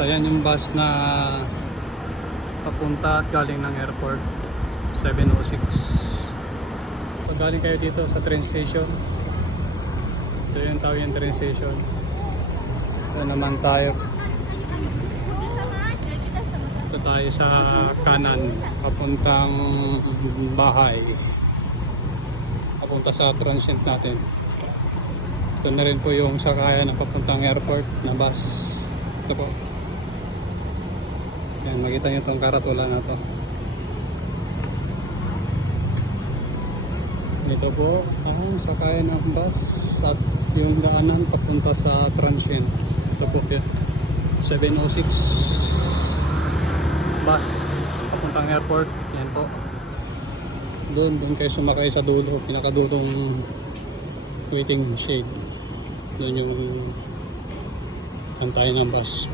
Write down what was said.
So yan yung bus na papunta at galing ng airport, 7:06. So galing kayo dito sa train station. Ito yung Taoyuan train station. Ito naman tayo. Ito tayo sa kanan, papuntang bahay. Papunta sa transient natin. Ito na rin po yung sakayan na papuntang airport na bus. Ito po. Yan, makita nyo itong karatula na to. Ito po ang sakayan ng bus at yung daanan papunta sa transient. Ito po yun. 7:06 bus papuntang airport. Yan po. Doon kayo sumakay sa dulo, pinakadulong waiting shade. Doon yung antayin ng bus.